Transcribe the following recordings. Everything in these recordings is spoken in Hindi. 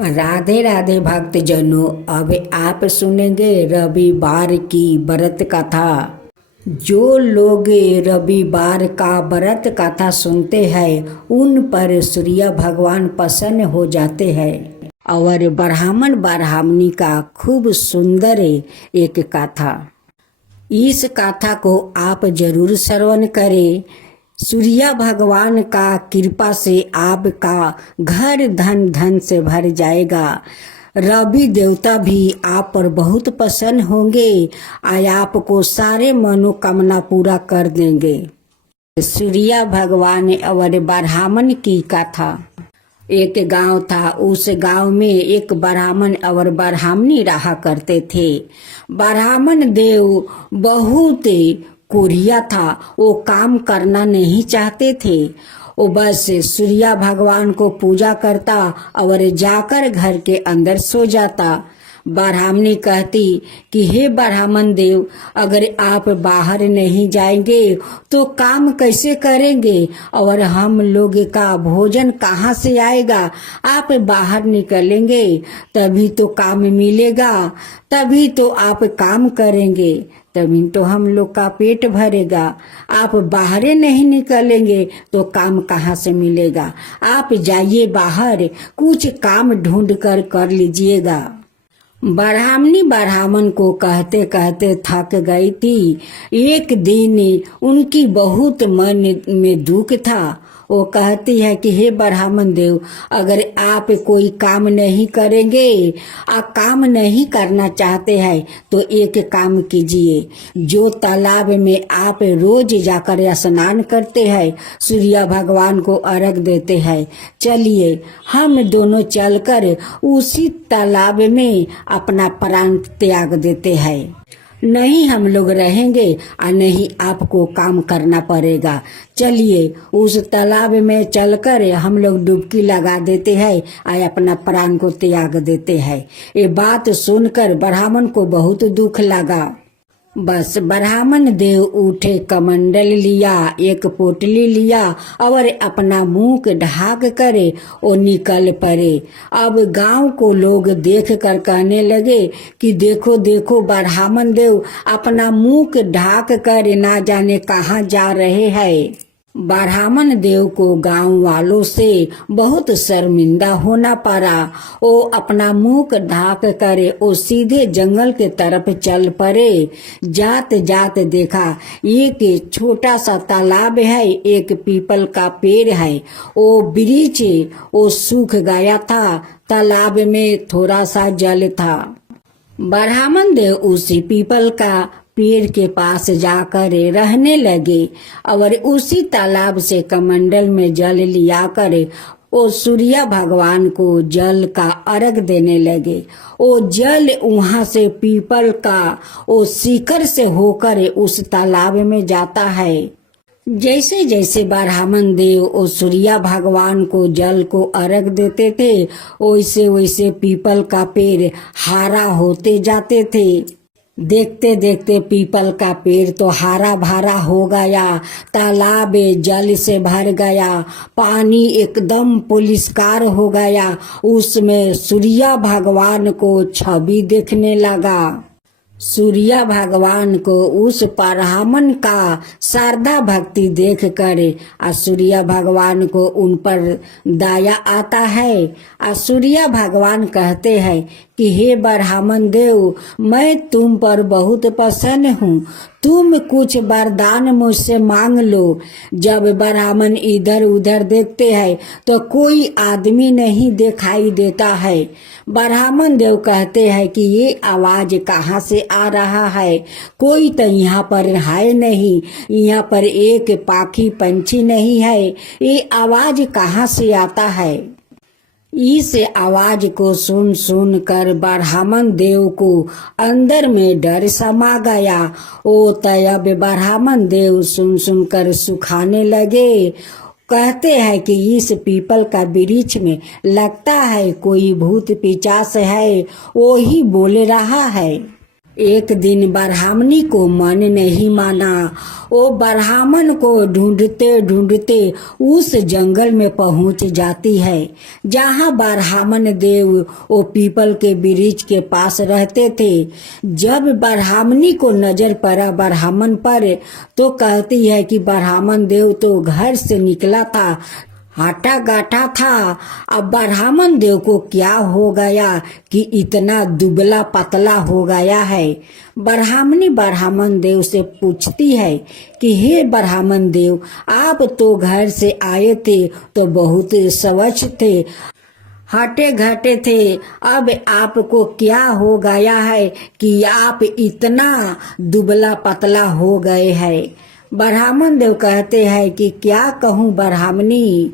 राधे राधे भक्तजनों, अब आप सुनेंगे रविवार की व्रत कथा। जो लोग रविवार का व्रत कथा सुनते हैं उन पर सूर्य भगवान प्रसन्न हो जाते हैं। और ब्राह्मण ब्राह्मणी का खूब सुंदर एक कथा। इस कथा को आप जरूर श्रवण करें। सूर्य भगवान का कृपा से आपका घर धन धन से भर जाएगा। रवि देवता भी आप पर बहुत प्रसन्न होंगे और आपको सारे मनोकामना पूरा कर देंगे। सूर्य भगवान और ब्राह्मण की कथा। एक गांव था। उस गांव में एक ब्राह्मण और ब्राह्मणी रहा करते थे। ब्राह्मण देव बहुत कोरिया था। वो काम करना नहीं चाहते थे। वो बस सूर्य भगवान को पूजा करता और जाकर घर के अंदर सो जाता। ब्राह्मणी कहती कि हे ब्राह्मण देव, अगर आप बाहर नहीं जाएंगे तो काम कैसे करेंगे और हम लोग का भोजन कहाँ से आएगा। आप बाहर निकलेंगे तभी तो काम मिलेगा, तभी तो आप काम करेंगे, तभी तो हम लोग का पेट भरेगा। आप बाहर नहीं निकलेंगे तो काम कहाँ से मिलेगा। आप जाइए बाहर, कुछ काम ढूंढ कर लीजिएगा। ब्राह्मणी ब्राह्मण को कहते कहते थक गई थी। एक दिन उनकी बहुत मन में दुख था। वो कहती है कि हे ब्राह्मण देव, अगर आप कोई काम नहीं करेंगे, आप काम नहीं करना चाहते हैं तो एक काम कीजिए। जो तालाब में आप रोज जाकर स्नान करते हैं, सूर्य भगवान को अर्घ देते हैं, चलिए हम दोनों चलकर उसी तालाब में अपना प्राण त्याग देते हैं। नहीं हम लोग रहेंगे और नहीं आपको काम करना पड़ेगा। चलिए उस तालाब में चलकर हम लोग डुबकी लगा देते हैं और अपना प्राण को त्याग देते हैं। ये बात सुनकर ब्राह्मण को बहुत दुख लगा। बस ब्राह्मण देव उठे, कमंडल लिया, एक पोटली लिया और अपना मुंह ढाक करे वो निकल पड़े। अब गांव को लोग देख कर कहने लगे कि देखो देखो ब्राह्मण देव अपना मुंह ढाक कर ना जाने कहाँ जा रहे हैं। ब्राह्मण देव को गांव वालों से बहुत शर्मिंदा होना पड़ा। वो अपना मुंह ढाक कर वो सीधे जंगल के तरफ चल पड़े। जात जात देखा एक छोटा सा तालाब है, एक पीपल का पेड़ है। वो वृक्ष वो सूख गया था। तालाब में थोड़ा सा जल था। ब्राह्मण देव उसी पीपल का पेड़ के पास जाकर रहने लगे और उसी तालाब से कमंडल में जल लिया कर वो सूर्य भगवान को जल का अर्घ देने लगे। वो जल वहां से पीपल का वो शिखर से होकर उस तालाब में जाता है। जैसे जैसे ब्राह्मण देव और सूर्य भगवान को जल को अर्घ देते थे, वैसे वैसे पीपल का पेड़ हरा होते जाते थे। देखते देखते पीपल का पेड़ तो हरा भरा हो गया। तालाब जल से भर गया। पानी एकदम पुलिसकार हो गया। उसमें सूर्य भगवान को छवि देखने लगा। सूर्य भगवान को उस ब्राह्मण का श्रद्धा भक्ति देख कर सूर्य भगवान को उन पर दया आता है। सूर्य भगवान कहते हैं कि हे ब्राह्मण देव, मैं तुम पर बहुत प्रसन्न हूँ, तुम कुछ वरदान मुझसे मांग लो। जब ब्राह्मण इधर उधर देखते हैं तो कोई आदमी नहीं दिखाई देता है। ब्राह्मण देव कहते हैं कि ये आवाज कहाँ से आ रहा है। कोई तो यहाँ पर है नहीं, यहाँ पर एक पाखी पंछी नहीं है। ये आवाज कहाँ से आता है। इस आवाज को सुन सुन कर ब्राह्मण देव को अंदर में डर समा गया। ओ तब ब्राह्मण देव सुन सुन कर सुखाने लगे। कहते हैं कि इस पीपल का वृक्ष में लगता है कोई भूत पिशाच है, वो ही बोल रहा है। एक दिन ब्राह्मणी को मन नहीं माना। वो ब्राह्मण को ढूंढते ढूंढते उस जंगल में पहुंच जाती है जहां ब्राह्मण देव वो पीपल के वृक्ष के पास रहते थे। जब ब्राह्मणी को नजर पड़ा ब्राह्मण पर तो कहती है कि ब्राह्मण देव तो घर से निकला था, हाटा गाठा था। अब ब्राह्मण देव को क्या हो गया कि इतना दुबला पतला हो गया है। ब्राह्मणी ब्राह्मण देव से पूछती है कि हे ब्राह्मण देव, आप तो घर से आए थे तो बहुत स्वच्छ थे, हटे घटे थे, अब आपको क्या हो गया है कि आप इतना दुबला पतला हो गए हैं। ब्राह्मण देव कहते हैं कि क्या कहूँ ब्राह्मणी,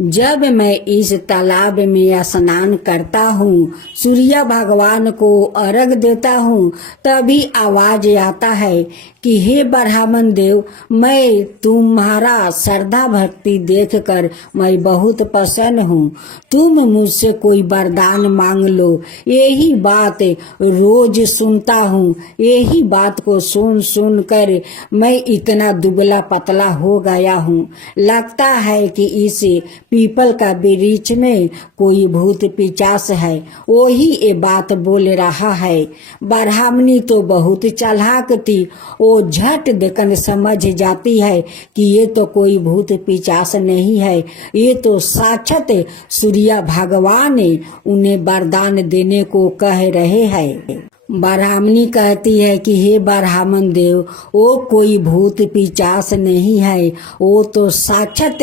जब मैं इस तालाब में स्नान करता हूँ, सूर्य भगवान को अर्घ देता हूँ, तभी आवाज आता है कि हे ब्राह्मण देव, मैं तुम्हारा श्रद्धा भक्ति देखकर मैं बहुत प्रसन्न हूँ, तुम मुझसे कोई वरदान मांग लो। यही बात रोज सुनता हूँ, यही बात को सुन सुन कर मैं इतना दुबला पतला हो गया हूँ। लगता है कि इस पीपल का वृक्ष में कोई भूत पिचास है, वही ये बात बोल रहा है। ब्राह्मणी तो बहुत चालाक थी, वो झट देखकर समझ जाती है कि ये तो कोई भूत पिचास नहीं है, ये तो साक्षात सूर्य भगवान उन्हें वरदान देने को कह रहे हैं। ब्राह्मणी कहती है कि हे ब्राह्मण देव, वो कोई भूत पिचास नहीं है, वो तो साक्षात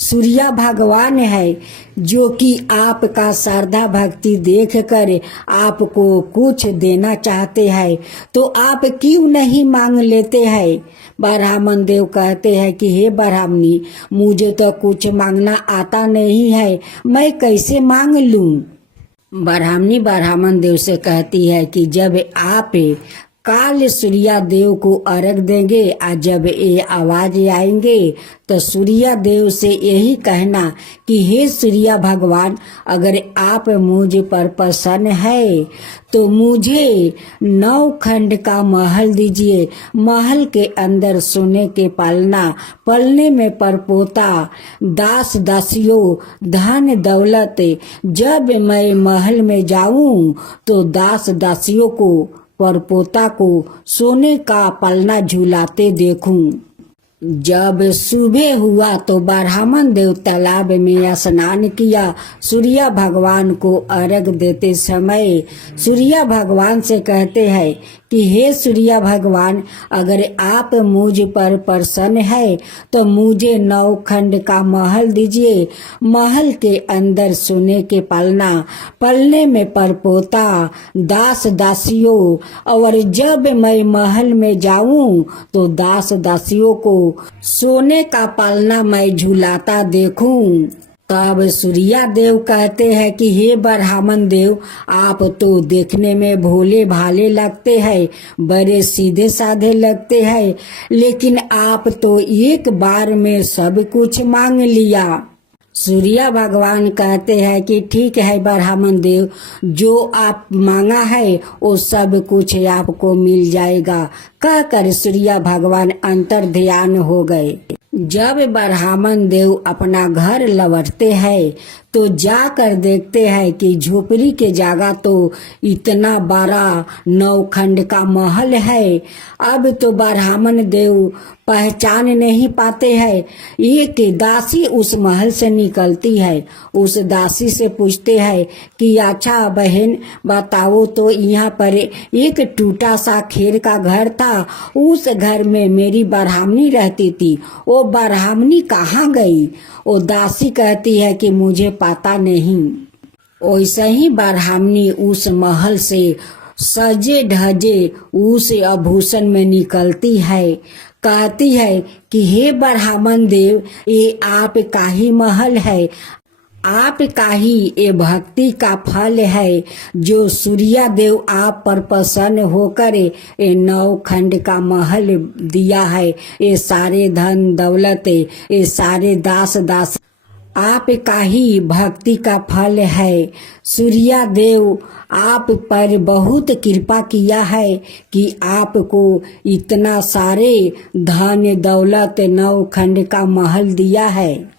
सूर्य भगवान है जो कि आपका श्रद्धा भक्ति देखकर आपको कुछ देना चाहते हैं, तो आप क्यों नहीं मांग लेते हैं। ब्राह्मण देव कहते हैं कि हे ब्राह्मणी, मुझे तो कुछ मांगना आता नहीं है, मैं कैसे मांग लूं। ब्राह्मणी ब्राह्मण देव से कहती है कि जब आप काल सूर्य देव को अर्घ देंगे और जब ये आवाज आएंगे तो सूर्य देव से यही कहना कि हे सूर्य भगवान, अगर आप मुझ पर प्रसन्न है तो मुझे 9 खंड का महल दीजिए। महल के अंदर सोने के पालना, पलने में परपोता, दास दासियों, धन दौलत। जब मैं महल में जाऊं तो दास दासियों को, परपोता को सोने का पलना झूलाते देखूं। जब सुबह हुआ तो ब्राह्मण देव तालाब में स्नान किया। सूर्य भगवान को अर्घ देते समय सूर्य भगवान से कहते हैं कि हे सूर्य भगवान, अगर आप मुझ पर प्रसन्न है तो मुझे 9 खंड का महल दीजिए। महल के अंदर सोने के पलना, पलने में परपोता, दास दासियों, और जब मैं महल में जाऊं तो दास दासियों को सोने का पालना मैं झूलाता देखूं। तब सूर्य देव कहते हैं कि हे ब्राह्मण देव, आप तो देखने में भोले भाले लगते हैं, बड़े सीधे साधे लगते हैं, लेकिन आप तो एक बार में सब कुछ मांग लिया। सूर्य भगवान कहते हैं कि ठीक है ब्राह्मण देव, जो आप मांगा है वो सब कुछ आपको मिल जाएगा। कहकर सूर्य भगवान अंतर ध्यान हो गए। जब ब्राह्मण देव अपना घर लौटते हैं तो जाकर देखते हैं कि झोपड़ी के जगह तो इतना बड़ा 9 खंड का महल है। अब तो ब्राह्मण देव पहचान नहीं पाते हैं। एक दासी उस महल से निकलती है, उस दासी से पूछते हैं कि अच्छा बहन बताओ तो यहाँ पर एक टूटा सा खेर का घर था, उस घर में मेरी ब्राह्मणी रहती थी, वो ब्राह्मणी कहाँ गई। वो दासी कहती है कि मुझे पता नहीं। वैसे ही ब्राह्मणी उस महल से सजे धजे उस आभूषण में निकलती है। कहती है कि हे ब्राह्मण देव, ये आपका ही महल है, आपका ही ये भक्ति का फल है जो सूर्य देव आप पर प्रसन्न होकर ये 9 खंड का महल दिया है। ये सारे धन दौलत, ये सारे दास दास आपका ही भक्ति का फल है। सूर्या देव आप पर बहुत कृपा किया है कि आपको इतना सारे धन दौलत नौखंड का महल दिया है।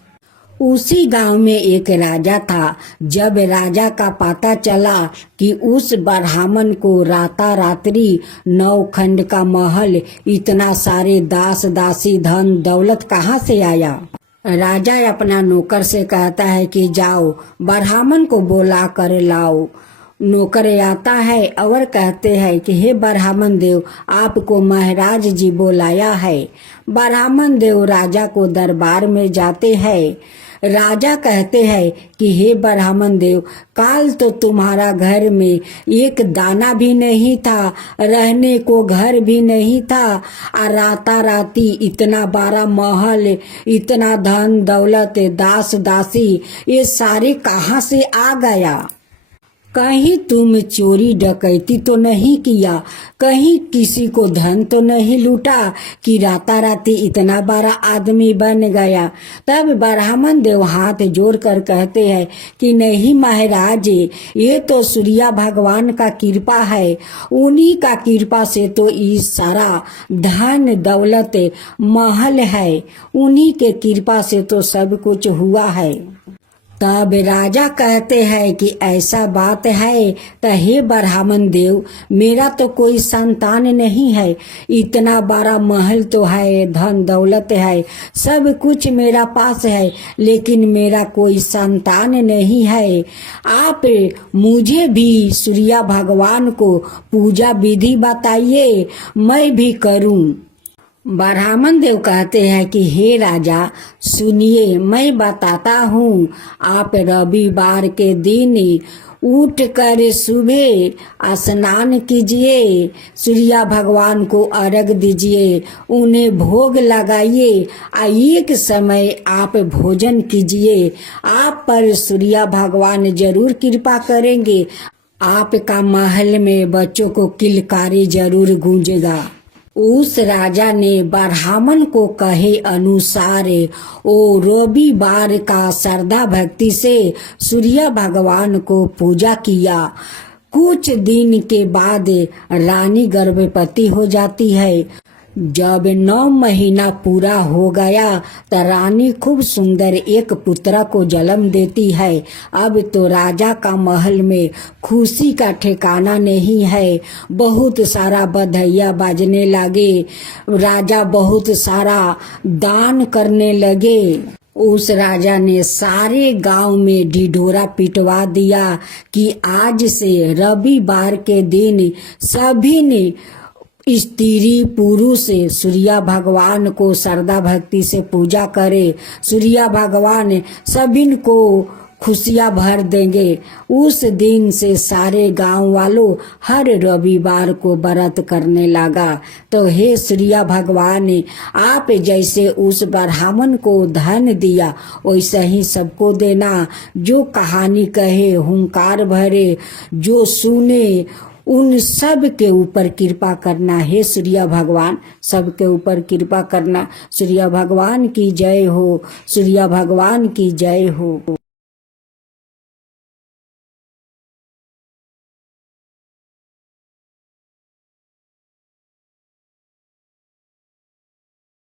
उसी गांव में एक राजा था। जब राजा का पता चला कि उस ब्राह्मण को रातारात्री नौखंड का महल, इतना सारे दास दासी धन दौलत कहाँ से आया, राजा अपना नौकर से कहता है कि जाओ ब्राह्मण को बुला कर लाओ। नौकर आता है और कहते हैं कि हे ब्राह्मण देव, आपको महाराज जी बुलाया है। ब्राह्मण देव राजा को दरबार में जाते हैं। राजा कहते हैं कि हे ब्राह्मण देव, काल तो तुम्हारा घर में एक दाना भी नहीं था, रहने को घर भी नहीं था, और राताराती इतना बड़ा महल, इतना धन दौलत दास दासी, ये सारे कहाँ से आ गया? कहीं तुम चोरी डकैती तो नहीं किया, कहीं किसी को धन तो नहीं लूटा कि राताराती इतना बड़ा आदमी बन गया? तब ब्राह्मण देव हाथ जोड़ कर कहते हैं कि नहीं महाराज, ये तो सूर्या भगवान का कृपा है। उन्हीं का कृपा से तो ये सारा धन दौलत महल है, उन्हीं के कृपा से तो सब कुछ हुआ है। तब राजा कहते हैं कि ऐसा बात है तो हे ब्राह्मण देव, मेरा तो कोई संतान नहीं है, इतना बड़ा महल तो है, धन दौलत है, सब कुछ मेरा पास है, लेकिन मेरा कोई संतान नहीं है। आप मुझे भी सूर्या भगवान को पूजा विधि बताइए, मैं भी करूं। ब्राह्मण देव कहते हैं कि हे राजा सुनिए, मैं बताता हूँ। आप रविवार के दिन उठ कर सुबह स्नान कीजिए, सूर्या भगवान को अर्घ दीजिए, उन्हें भोग लगाइए, एक समय आप भोजन कीजिए। आप पर सूर्या भगवान जरूर कृपा करेंगे। आपका महल में बच्चों को किलकारी जरूर गूंजेगा। उस राजा ने ब्राह्मण को कहे अनुसार ओ रविवार का श्रद्धा भक्ति से सूर्य भगवान को पूजा किया। कुछ दिन के बाद रानी गर्भवती हो जाती है। जब 9 महीना पूरा हो गया तो रानी खूब सुंदर एक पुत्र को जन्म देती है। अब तो राजा का महल में खुशी का ठिकाना नहीं है। बहुत सारा बधाइयाँ बाजने लगे, राजा बहुत सारा दान करने लगे। उस राजा ने सारे गांव में ढिढोरा पिटवा दिया कि आज से रविवार के दिन सभी ने स्त्री पुरुष सूर्या भगवान को श्रद्धा भक्ति से पूजा करे। सूर्या भगवान सभी को खुशियाँ भर देंगे। उस दिन से सारे गांव वालों हर रविवार को व्रत करने लगा। तो हे सूर्या भगवान, आप जैसे उस ब्राह्मण को धन दिया वैसे ही सबको देना। जो कहानी कहे, हुंकार भरे, जो सुने, उन सब के ऊपर कृपा करना। हे सूर्य भगवान, सबके ऊपर कृपा करना। सूर्य भगवान की जय हो, सूर्य भगवान की जय हो।